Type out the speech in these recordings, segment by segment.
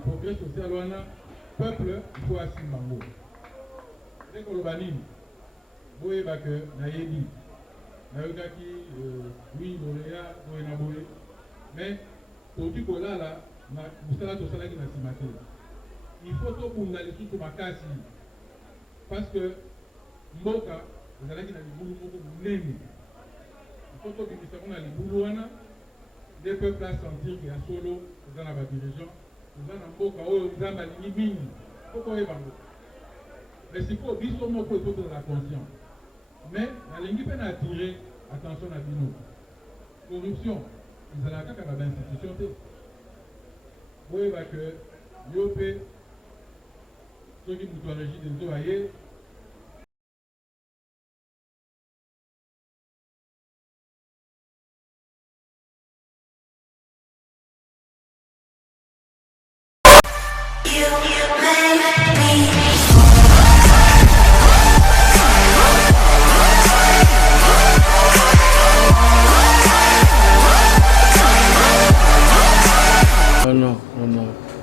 Progrès social wana peuple il faut asimba ngo ndeko lobanini boyeba que nayebi nayokaki oui boleya boye na boye mais toki kolala mosala tosalaki na nsima te il faut tobunda lisusu makasi parce que mboka ezalaki na libulu moko monene il faut tobimisako na libulu wana des peuples à sentir que ya solo eza na badirigeant eza na mboka oyo nzambe alingi mingi poko oyeba ngo mais sikoyo biso moko il faut tozala conscient mais nalingi mpe na attire attention na bino corruption ezalaka kaka na bainstitution te oyeba ke yo mpe soki moto arégide ezo aye Non.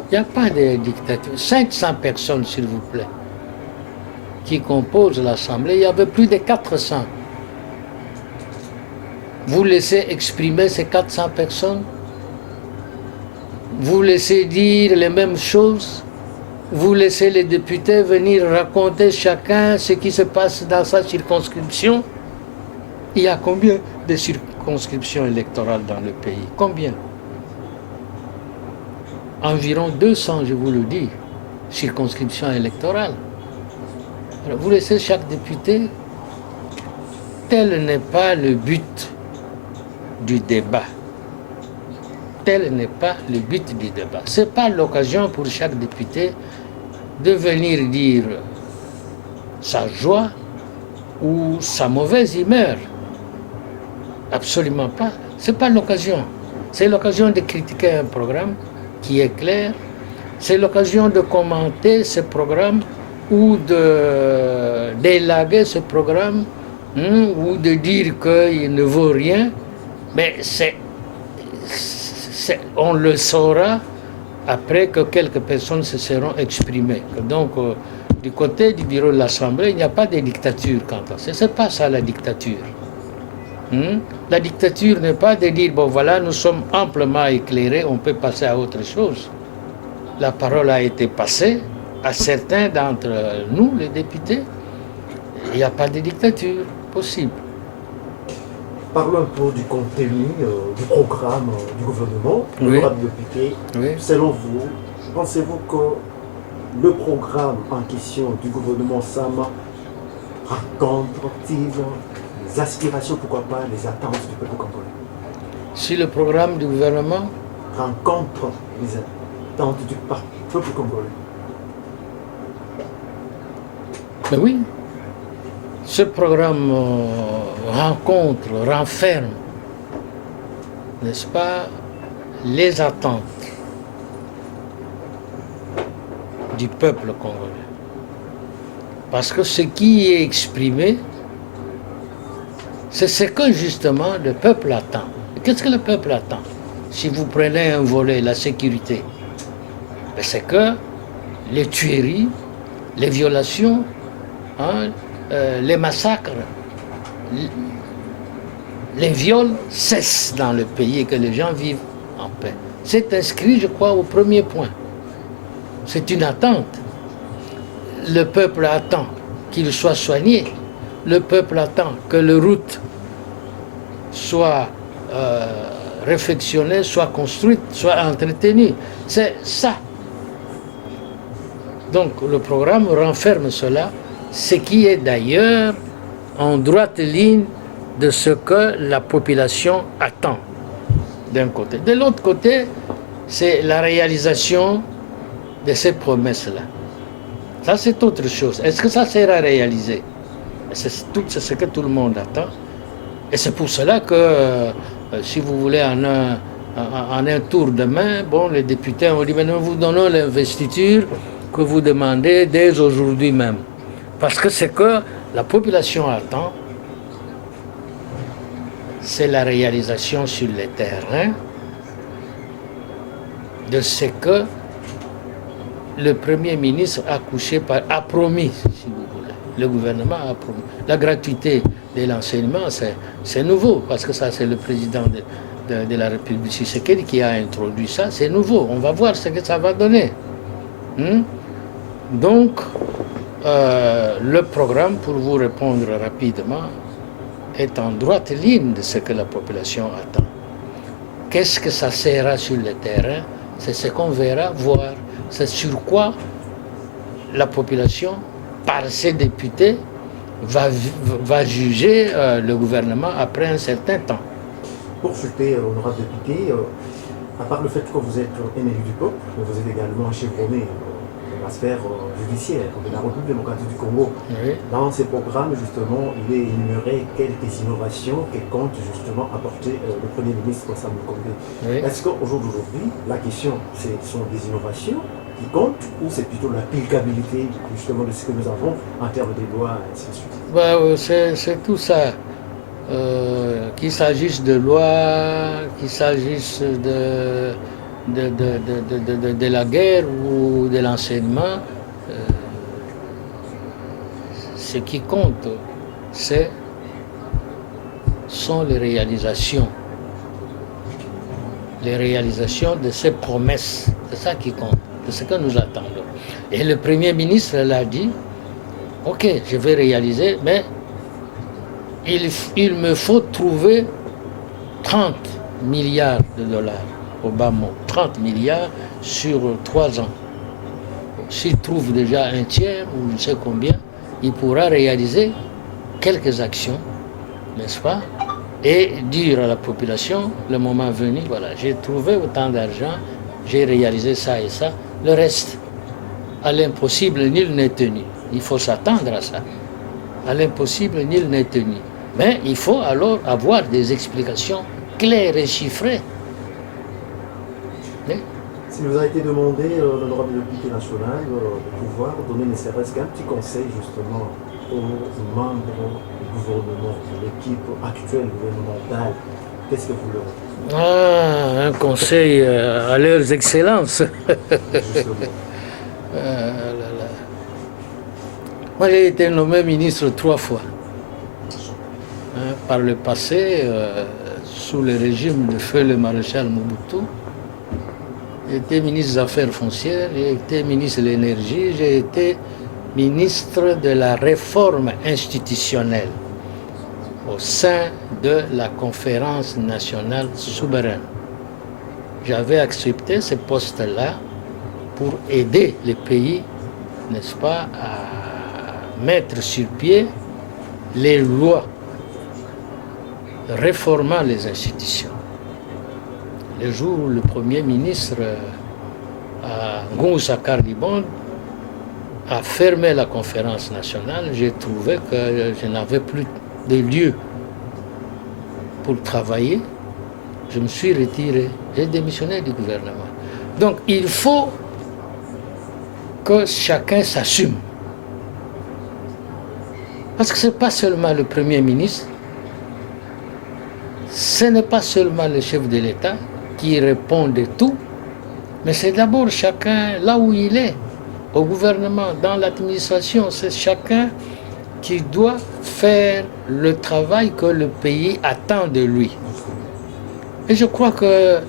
Il n'y a pas de dictature. 500 personnes, s'il vous plaît, qui composent l'Assemblée. Il y avait plus de 400. Vous laissez exprimer ces 400 personnes? Vous laissez dire les mêmes choses? Vous laissez les députés venir raconter chacun ce qui se passe dans sa circonscription? Il y a combien de circonscriptions électorales dans le pays? Combien? Environ 200, je vous le dis, circonscriptions électorales. Alors, vous laissez chaque député. Tel n'est pas le but du débat. Tel n'est pas le but du débat. Ce n'est pas l'occasion pour chaque député de venir dire sa joie ou sa mauvaise humeur. Absolument pas. Ce n'est pas l'occasion. C'est l'occasion de critiquer un programme qui est clair. C'est l'occasion de commenter ce programme ou d'élaguer ce programme ou de dire qu'il ne vaut rien. Mais on le saura après que quelques personnes se seront exprimées. Donc, du côté du bureau de l'Assemblée, il n'y a pas de dictature quant à ça. Ce n'est pas ça la dictature. La dictature n'est pas de dire, bon voilà, nous sommes amplement éclairés, on peut passer à autre chose. La parole a été passée à certains d'entre nous, les députés. Il n'y a pas de dictature possible. Parlons un peu du contenu, du programme du gouvernement, honorable député. Oui. Selon vous, pensez-vous que le programme en question du gouvernement Sama rencontre-t-il les aspirations, pourquoi pas les attentes du peuple congolais? Si le programme du gouvernement rencontre les attentes du peuple congolais? Mais oui, ce programme renferme, n'est-ce pas, les attentes du peuple congolais. Parce que ce qui est exprimé, c'est ce que justement le peuple attend. Qu'est-ce que le peuple attend? Si vous prenez un volet, la sécurité, c'est que les tueries, les violations, les massacres, les viols cessent dans le pays et que les gens vivent en paix. C'est inscrit, je crois, au premier point. C'est une attente. Le peuple attend qu'il soit soigné. Le peuple attend que les routes soient réfectionnées, soient construites, soient entretenues. C'est ça. Donc le programme renferme cela, ce qui est d'ailleurs en droite ligne de ce que la population attend d'un côté. De l'autre côté, c'est la réalisation de ces promesses-là. Ça, c'est autre chose. Est-ce que ça sera réalisé? C'est ce que tout le monde attend. Et c'est pour cela que, si vous voulez, en un tour de main, bon, les députés ont dit, mais nous vous donnons l'investiture que vous demandez dès aujourd'hui même. Parce que c'est que la population attend, c'est la réalisation sur le terrain de ce que le Premier ministre a promis, si vous voulez. Le gouvernement a promis. La gratuité de l'enseignement, c'est nouveau, parce que ça, c'est le président de la République Tshisekedi qui a introduit ça. C'est nouveau. On va voir ce que ça va donner. Donc, le programme, pour vous répondre rapidement, est en droite ligne de ce que la population attend. Qu'est-ce que ça sera sur le terrain? C'est ce qu'on verra, voir. C'est sur quoi la population, par ses députés, va juger le gouvernement après un certain temps. Pour chuter, honorable député, à part le fait que vous êtes un élu du peuple, vous êtes également chevronné de la sphère judiciaire de la République démocratique du Congo. Oui. Dans ces programmes, justement, il est énuméré quelques innovations que compte justement apporter le Premier ministre Samuel Kondé. Oui. Est-ce qu'au jour d'aujourd'hui, la question, ce sont des innovations qui comptent ou c'est plutôt l'applicabilité justement de ce que nous avons en termes de lois et ainsi de suite? C'est tout ça. Qu'il s'agisse de loi, qu'il s'agisse de la guerre ou de l'enseignement, ce qui compte, sont les réalisations. Les réalisations de ces promesses. C'est ça qui compte, c'est ce que nous attendons. Et le Premier ministre l'a dit, ok, je vais réaliser, mais il me faut trouver 30 milliards de dollars au bas mot, 30 milliards sur 3 ans. S'il trouve déjà un tiers ou je ne sais combien, il pourra réaliser quelques actions, n'est-ce pas? Et dire à la population, le moment venu, voilà, j'ai trouvé autant d'argent, j'ai réalisé ça et ça. Le reste, à l'impossible, nul n'est tenu. Il faut s'attendre à ça. À l'impossible, nul n'est tenu. Mais il faut alors avoir des explications claires et chiffrées. Mais, s'il vous a été demandé, l'honorable député national, de pouvoir donner ne serait-ce qu'un petit conseil justement aux membres du gouvernement, de l'équipe actuelle gouvernementale, qu'est-ce que vous leur dites? un conseil à leurs excellences. Moi, j'ai été nommé ministre 3 fois. Par le passé, sous le régime de feu le maréchal Mobutu, j'ai été ministre des Affaires foncières, j'ai été ministre de l'Énergie, j'ai été ministre de la réforme institutionnelle au sein de la Conférence nationale souveraine. J'avais accepté ce poste-là pour aider les pays, n'est-ce pas, à mettre sur pied les lois réformant les institutions. Le jour où le Premier ministre Ngoussa Kardibon a fermé la conférence nationale, j'ai trouvé que je n'avais plus de lieu pour travailler. Je me suis retiré, j'ai démissionné du gouvernement. Donc il faut que chacun s'assume. Parce que ce n'est pas seulement le Premier ministre, ce n'est pas seulement le chef de l'État qui répond de tout, mais c'est d'abord chacun là où il est, au gouvernement, dans l'administration, c'est chacun qui doit faire le travail que le pays attend de lui. Et je crois que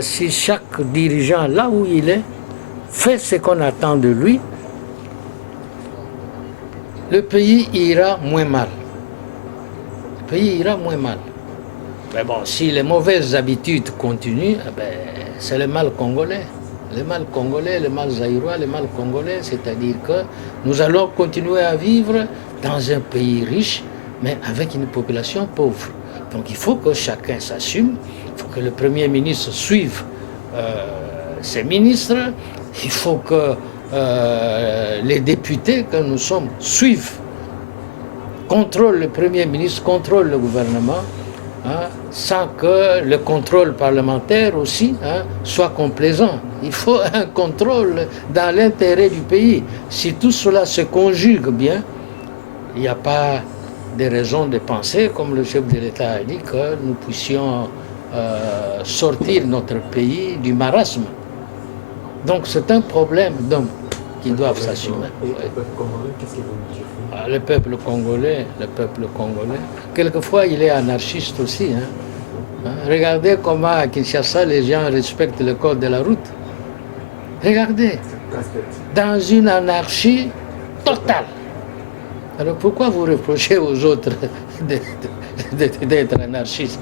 si chaque dirigeant, là où il est, fait ce qu'on attend de lui, le pays ira moins mal. Le pays ira moins mal. Mais bon, si les mauvaises habitudes continuent, c'est le mal congolais. Le mal congolais, le mal zaïrois, le mal congolais, c'est-à-dire que nous allons continuer à vivre dans un pays riche, mais avec une population pauvre. Donc il faut que chacun s'assume, il faut que le Premier ministre suive ses ministres, il faut que les députés que nous sommes suivent contrôle le Premier ministre, contrôle le gouvernement, hein, sans que le contrôle parlementaire aussi soit complaisant. Il faut un contrôle dans l'intérêt du pays. Si tout cela se conjugue bien, il n'y a pas de raison de penser, comme le chef de l'État a dit, que nous puissions sortir notre pays du marasme. Donc c'est un problème d'hommes qui doivent s'assumer. Et le peuple congolais, qu'est-ce qu'il veut dire? Le peuple congolais, quelquefois il est anarchiste aussi. Regardez comment à Kinshasa les gens respectent le code de la route. Regardez, dans une anarchie totale. Alors pourquoi vous reprochez aux autres d'être anarchistes?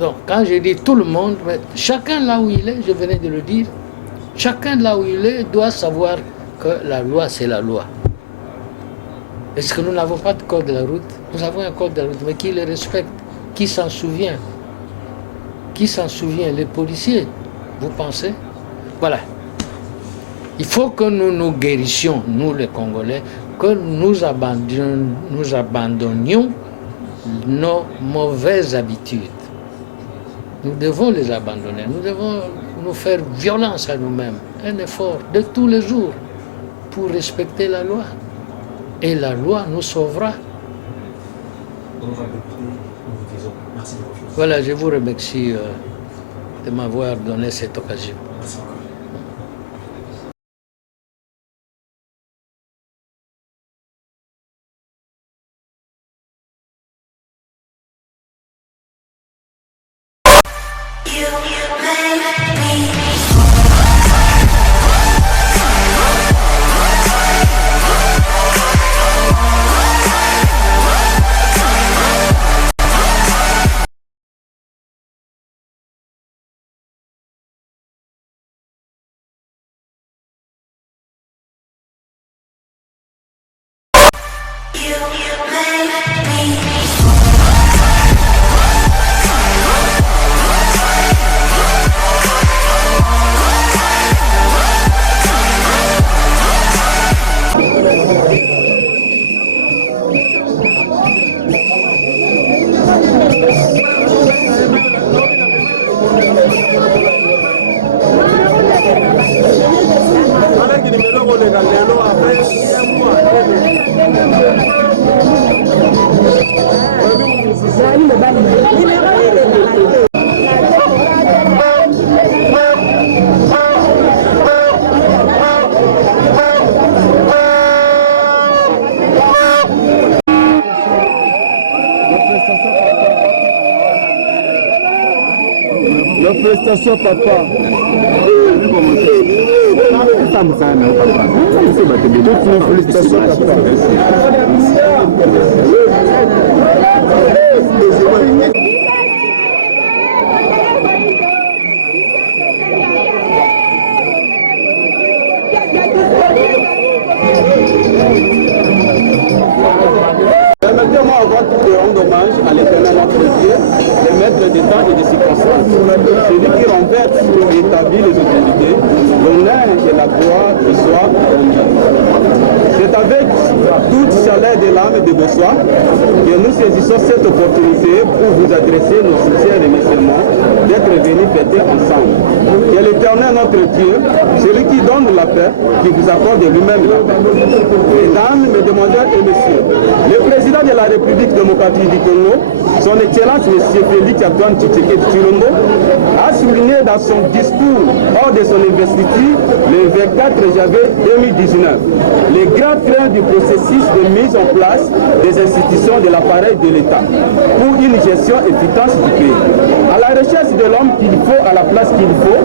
Donc quand je dis tout le monde, chacun là où il est, je venais de le dire, chacun là où il est doit savoir que la loi c'est la loi. Est-ce que nous n'avons pas de code de la route? Nous avons un code de la route, mais qui le respecte? Qui s'en souvient? Qui s'en souvient? Les policiers, vous pensez? Voilà. Il faut que nous nous guérissions, nous les Congolais, que nous abandonnions nos mauvaises habitudes. Nous devons les abandonner, nous devons nous faire violence à nous-mêmes, un effort de tous les jours pour respecter la loi. Et la loi nous sauvera. Merci beaucoup. Voilà, je vous remercie de m'avoir donné cette occasion. Merci beaucoup. Félicitations papa. Félicitations papa. Permettez-moi avant tout de rendre hommage à l'éternel notre Dieu, le maître des temps et des circonstances, celui qui renverse et établit les autorités, l'honneur et la gloire de soi. C'est avec toute chaleur de l'âme et de bonsoir que nous saisissons cette opportunité pour vous adresser nos sincères remerciements d'être venus fêter ensemble. Que l'éternel notre Dieu, celui qui donne la paix, qui vous accorde lui-même la paix. Mesdames, mesdemoiselles et messieurs, le président de la République démocratique du Congo, son Excellence M. Félix Antoine Tshisekedi Tshilombo, a souligné dans son discours hors de son investiture le 24 janvier 2019 les grands trains du processus de mise en place des institutions de l'appareil de l'État pour une gestion efficace du pays. À la recherche de l'homme qu'il faut à la place qu'il faut,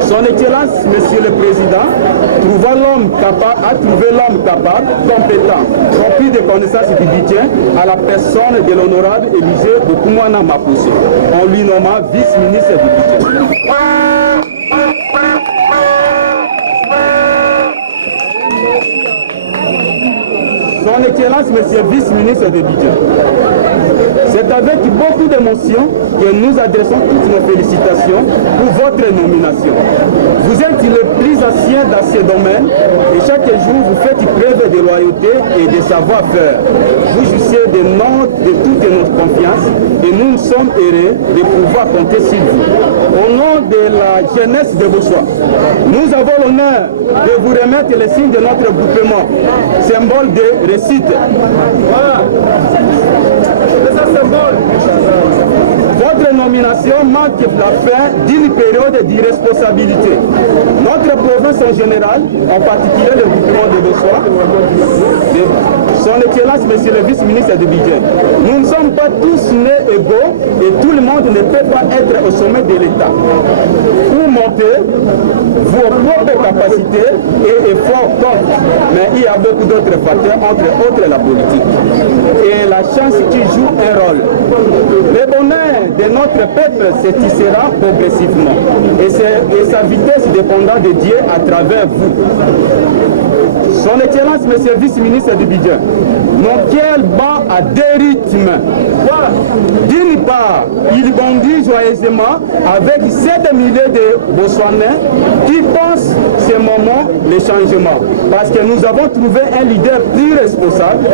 son Excellence, Monsieur le Président, a trouvé l'homme capable, compétent, rempli de connaissances du budget à la personne de l'honorable Élisée Bokoumana Mapoussé, en lui nommant vice-ministre du budget. Son Son Excellence, Monsieur le vice-ministre de Budget, c'est avec beaucoup d'émotion que nous adressons toutes nos félicitations pour votre nomination. Vous êtes le plus ancien dans ce domaine et chaque jour vous faites preuve de loyauté et de savoir-faire. Vous jouissez de toute notre confiance et nous sommes heureux de pouvoir compter sur vous. Au nom de la jeunesse de Bossoa, nous avons l'honneur de vous remettre le signe de notre groupement, symbole de réussite. Voilà. C'est ça, symbole. Votre nomination marque la fin d'une période d'irresponsabilité. Notre province en général, en particulier le groupement de Bossoa, son Excellence, Monsieur le vice-ministre du Budget, nous ne sommes pas tous nés égaux et tout le monde ne peut pas être au sommet de l'État. Pour monter, vos propres capacités et efforts comptent, mais il y a beaucoup d'autres facteurs, entre autres la politique. Et la chance qui joue un rôle. Le bonheur de notre peuple se tissera progressivement et sa vitesse dépendra de Dieu à travers vous. Son Excellence, Monsieur le vice-ministre du Budget, mon cœur bat à deux rythmes. D'une part, il bondit joyeusement avec 7 milliers de Botswanais qui pensent ce moment le changement. Parce que nous avons trouvé un leader plus responsable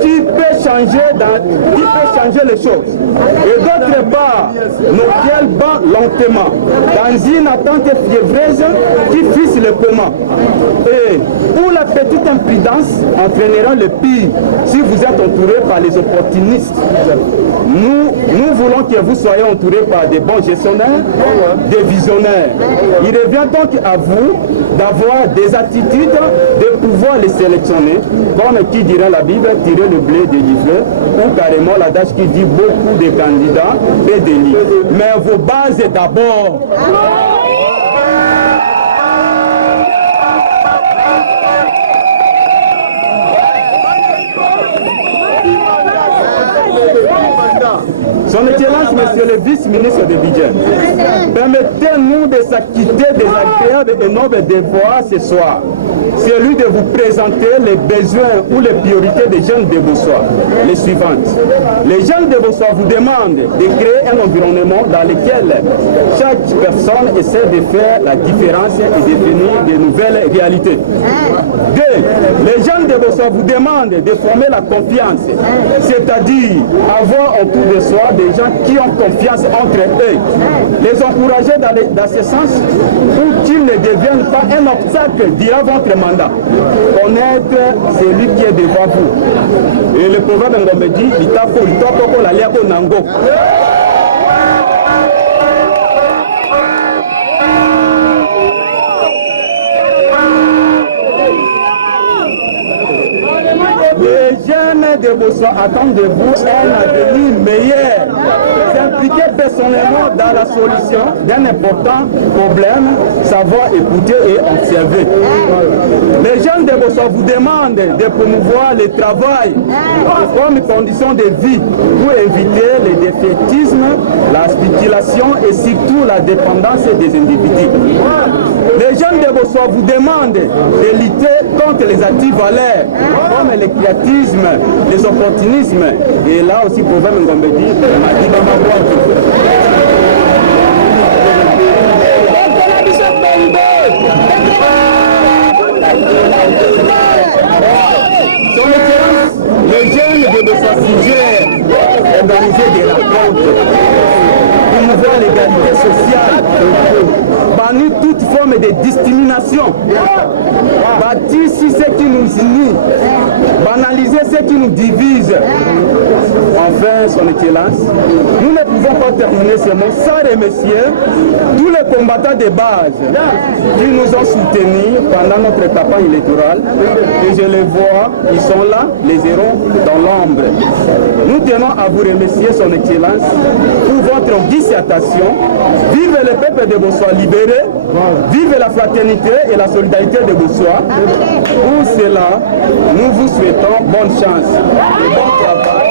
qui peut changer les choses. Et d'autre part, nos cœurs battent lentement dans une attente fiévreuse qui fixe le comment. Et où la petite imprudence entraînera le pire si vous êtes entouré par les opportunistes. Nous voulons que vous soyez entourés par des bons gestionnaires, des visionnaires. Il revient donc à vous d'avoir des attitudes, de pouvoir les sélectionner, comme qui dirait la Bible, tirer le blé des livreurs, ou carrément l'adage qui dit beaucoup de candidats et des livres. Mais vos bases d'abord. Son Excellence, Monsieur le vice-ministre du Budget, permettez-nous de s'acquitter des agréables et nobles devoirs ce soir. Celui de vous présenter les besoins ou les priorités des jeunes de Bossoa. Les suivantes. Les jeunes de Bossoa vous demandent de créer un environnement dans lequel chaque personne essaie de faire la différence et de définir de nouvelles réalités. 2. Les jeunes de Bossoa vous demandent de former la confiance, c'est-à-dire avoir autour de soi des gens qui ont confiance entre eux. Les encourager dans ce sens pour qu'ils ne deviennent pas un obstacle durant votre mandat. Connaître celui qui est devant vous. Et le proverbe me dit, la liako nango. Les jeunes de Bossoa attendent de vous un avenir meilleur. S'impliquer personnellement dans la solution d'un important problème, savoir écouter et observer. Les jeunes de Bossoa vous demandent de promouvoir le travail comme condition de vie pour éviter le défaitisme, la spéculation et surtout la dépendance des individus. Les jeunes de Bossoa vous demandent de lutter contre les antivaleurs comme le créatisme, les opportunismes. Et là aussi, proverbe Ngombe dit, les jeunes de Bossoa suggèrent organiser des rencontres, promouvoir l'égalité sociale, bannir toute forme de discrimination, bâtir ce qui nous unit, banaliser ce qui nous divise. Enfin, Son Excellence, nous ne pouvons pas terminer ce mot sans remercier tous les combattants de base qui nous ont soutenus pendant notre campagne électorale. Et je les vois, ils sont là, les héros dans l'ombre. Nous tenons à vous remercier, Son Excellence, pour votre dissertation. Vive le peuple de Bossoa libéré, vive la fraternité et la solidarité de Bossoa. Pour cela, nous vous souhaitons bonne chance et bon travail.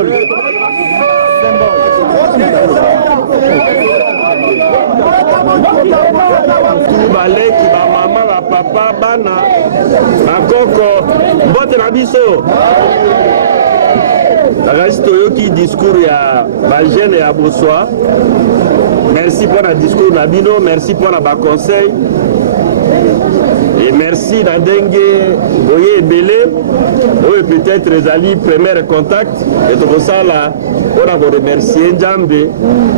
symbole. Tout baleki ba mama ba papa bana bakoko mbote na biso. Nakasi toyoki discours ya ba jeune ya Boswa. Merci pour le discours na bino, merci pour la conseil. Et merci na dengue boye ebele oyo peut-être ezali premier contact et to sala on a vous remercier Nzambe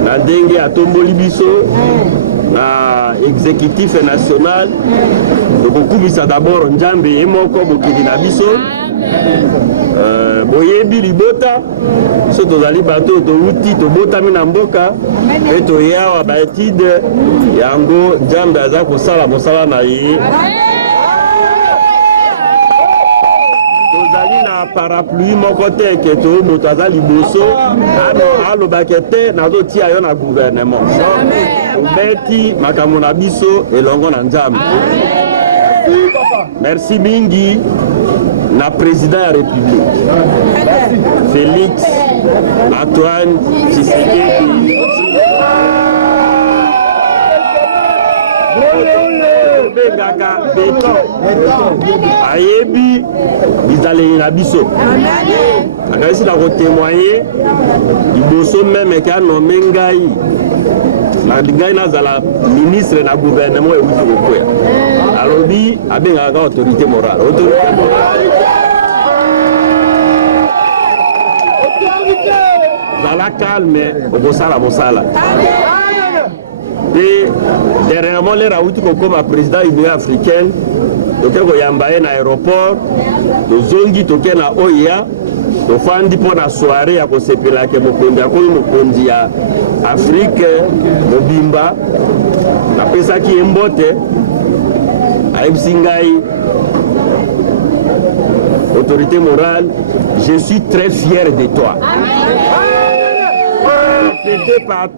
na dengue atomboli biso na exécutif national tokokumisa d'abord Nzambe ye moko bokili na biso boyebi libota so tozali bato touti tobotami na mboka pe toyawa baétude yango Nzambe aza kosala mosala na ye tozali na parapluie moko te ke to moto aza liboso alobaka te nazotia yo na gouvernement obeti makambo na biso elongo na Nzambe. Merci mingi na président de la République Félix Antoine Tshisekedi bengaka beton ayebi bizaleli na biso akasi na kotémoigner liboso meme ke anome ngai ngai nazala ministre na gouvernement euti kokwea alobi abengaka autorité morale zala calme okosala mosala et dernièrement lera auti kokoma président union africaine toke koyamba ye na aéroport tozongi toke na OIA tofandi mpo na soirée ya kosepelaka mokonzi akomi mokonzi ya Afrique mobimba napesaki ye mbote ayebisi ngai autorité morale je suis très fier de toi. Répété à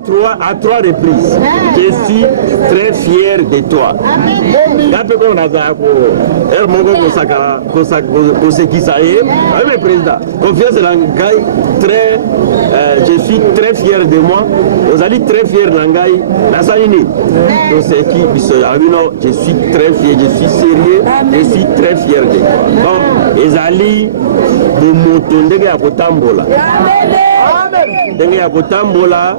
trois reprises. Je suis très fier de toi. Je suis très fier de moi. Vous allez très fier de Langai. Je suis très fier, je suis sérieux, je suis très fier de toi. Donc, Ezali, de Motondega à Potambola. Ndenge ya kotambola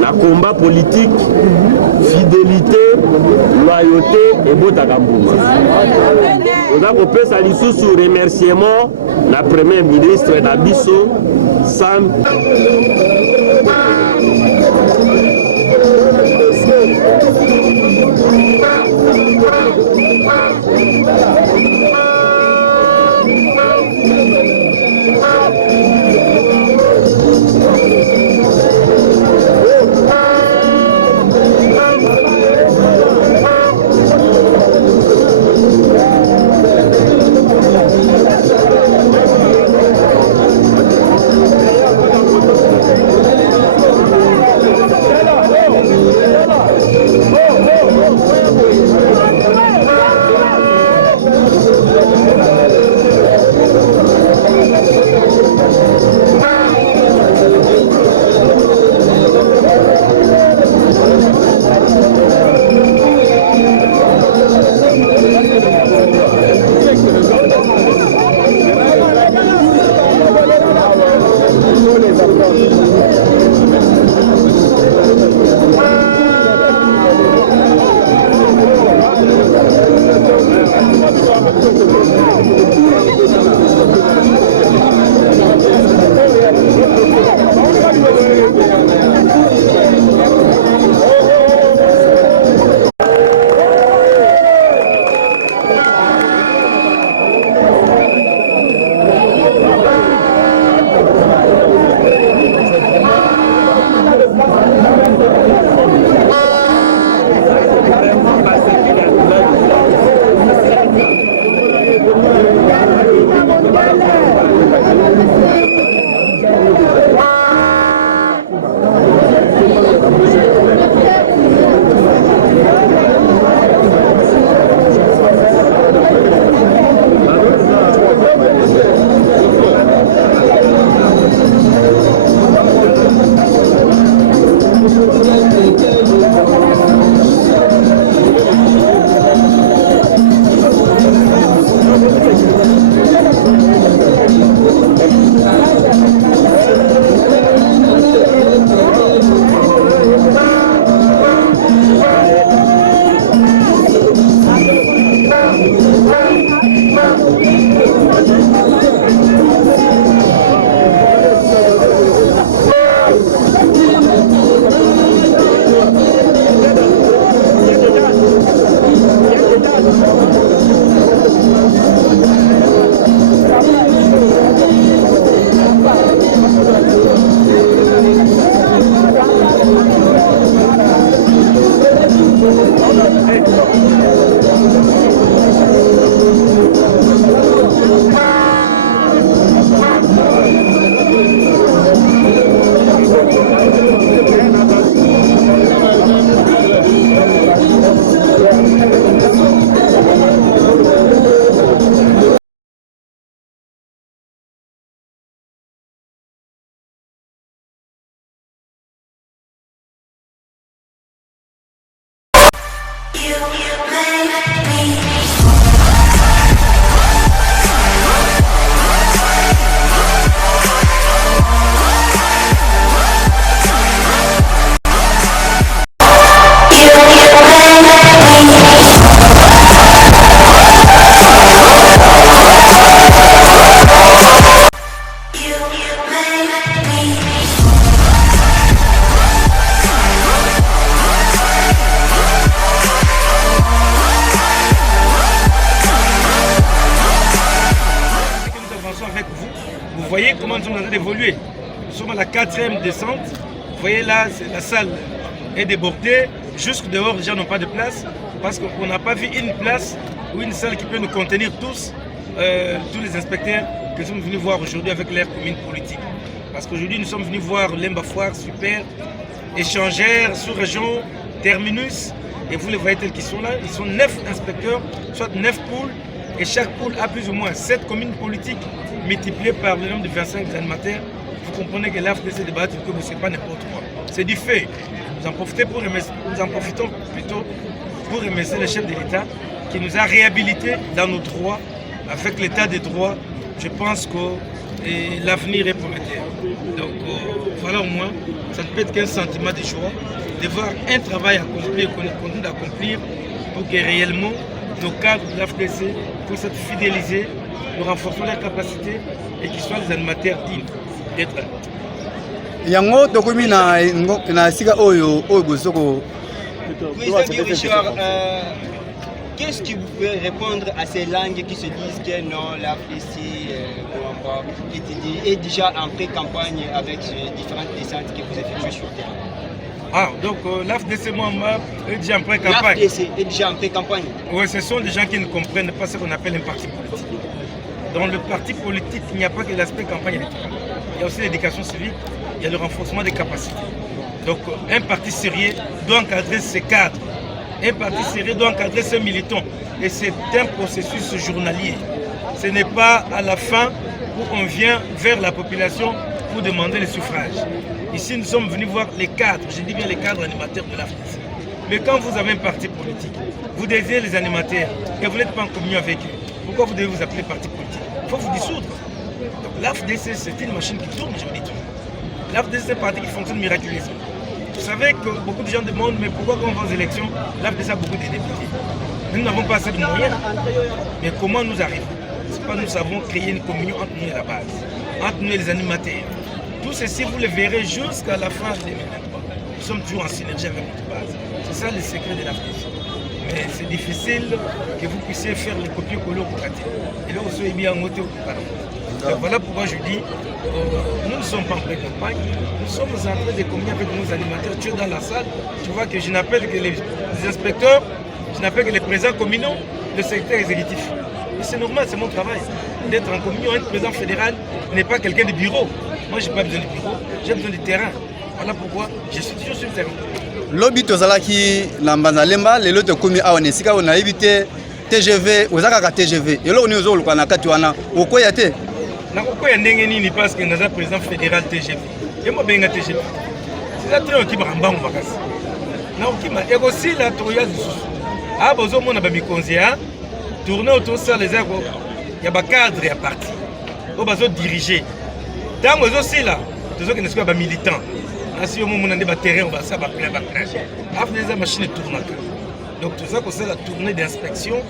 na combat politique, fidélité, loyauté et botaka mbuma. Oza kopesa lisusu remerciement na premier ministre na biso Sam Vous voyez comment nous sommes en train d'évoluer. Nous sommes à la 4e descente. Vous voyez là, la salle est débordée. Jusque dehors, les gens n'ont pas de place. Parce qu'on n'a pas vu une place ou une salle qui peut nous contenir tous les inspecteurs que nous sommes venus voir aujourd'hui avec l'air commune politique. Parce qu'aujourd'hui, nous sommes venus voir Lemba Foire, super, échangère, sous-région, terminus. Et vous les voyez tels qu'ils sont là. Ils sont 9 inspecteurs, soit 9 poules. Et chaque poule a plus ou moins 7 communes politiques multipliées par le nombre de 25 animateurs. Vous comprenez que l'AFDC de Bahat, que ce n'est pas n'importe quoi. C'est du fait. Nous en profitons plutôt pour remercier le chef de l'État qui nous a réhabilités dans nos droits. Avec l'état des droits, je pense que l'avenir est prometteur. Donc voilà au moins, ça ne peut être qu'un sentiment de joie de voir un travail accompli qu'on continue d'accomplir pour que réellement nos cadres de l'AFDC puissent être fidélisés, nous renforçons leurs capacités et qu'ils soient des animateurs dignes d'être là. Yango tokomi na sika oyo bosoko. Président Richard, qu'est-ce que vous pouvez répondre à ces langues qui se disent que non, l'AFDC est déjà en pré-campagne avec ces différentes descentes que vous effectuez sur le terrain? Ah, donc l'AFDC est déjà en pré-campagne. L'AFDC est déjà en pré-campagne. Oui, ce sont des gens qui ne comprennent pas ce qu'on appelle un parti politique. Dans le parti politique, il n'y a pas que l'aspect campagne électorale. Il y a aussi l'éducation civique, il y a le renforcement des capacités. Donc un parti sérieux doit encadrer ses cadres. Un parti sérieux doit encadrer ses militants. Et c'est un processus journalier. Ce n'est pas à la fin où on vient vers la population pour demander le suffrage. Ici, nous sommes venus voir les cadres, je dis bien les cadres animateurs de l'AFDC. Mais quand vous avez un parti politique, vous désirez les animateurs et vous n'êtes pas en communion avec eux, pourquoi vous devez vous appeler parti politique? Il faut vous dissoudre. Donc l'AFDC, c'est une machine qui tourne, je vous dis toujours. L'AFDC, c'est un parti qui fonctionne miraculeusement. Vous savez que beaucoup de gens demandent, mais pourquoi quand on va aux élections, l'AFDC a beaucoup de députés? Nous n'avons pas assez de moyens. Mais comment nous arrivons? C'est pas nous avons créé une communion entre nous et la base, entre nous et les animateurs. Tout ceci, vous le verrez jusqu'à la fin de 2023. Nous sommes toujours en synergie avec notre base. C'est ça le secret de l'AFDC. Mais c'est difficile que vous puissiez faire les copier-coller au Kokati. Et là, vous êtes bien en moto au Kokati. Voilà pourquoi je dis, nous ne sommes pas en pré-campagne, nous sommes en train de communier avec nos animateurs. Tu es dans la salle, tu vois que je n'appelle que les inspecteurs, je n'appelle que les présidents communaux, le secrétaire exécutif. Et c'est normal, c'est mon travail d'être en communion. Un président fédéral n'est pas quelqu'un de bureau. Moi, je n'ai pas besoin de bureau, j'ai besoin de terrain. Voilà pourquoi je suis toujours sur le terrain. Lobi tozalaki na Mbanzalemba lelo tokomi awa nesika on a évité TGV ozaka TGV et là on est aux na kati wana okoya te na kokoya ndenge nini parce que naza président fédéral TGV et moi benga TGV c'est la train qui mbango makasi na okima et aussi la toya lisusu a bozo mona ba mikonzia tourner autour ça les ago ya ba cadre ya parti o bazo diriger tango aussi là tozo que nesika ba militant. Si on a des terrains, on va ça va plein de plage. Après les machines tournent. Donc tout ça, c'est la tournée d'inspection.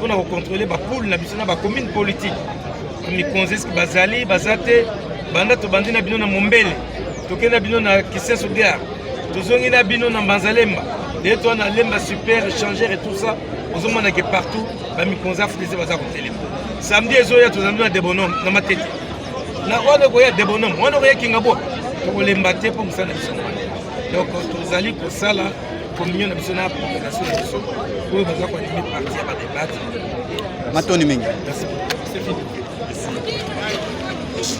On a contrôlé la poule, la commune politique. On a conseillé que Bazali, Bazate, Banda Tobandi na bino na Mombele, Toké na bino na Kissé Sougar, Tozongi na bino na Banzalemba, et toi na Lemba super, échangeur et tout ça. Aux hommes qui partout, mi conseille faisait bazar au téléphone. Samedi et soir, tous amis des bonhommes dans ma tête. Na on a des bonhommes, on a rien qui n'a pas. Pour les mbatter pour ça. Donc, tous allés pour ça, là, pour mieux nous donner la population, pour nous continuer à partir à débattre. Matoni Mengi. Merci. C'est fini. Merci.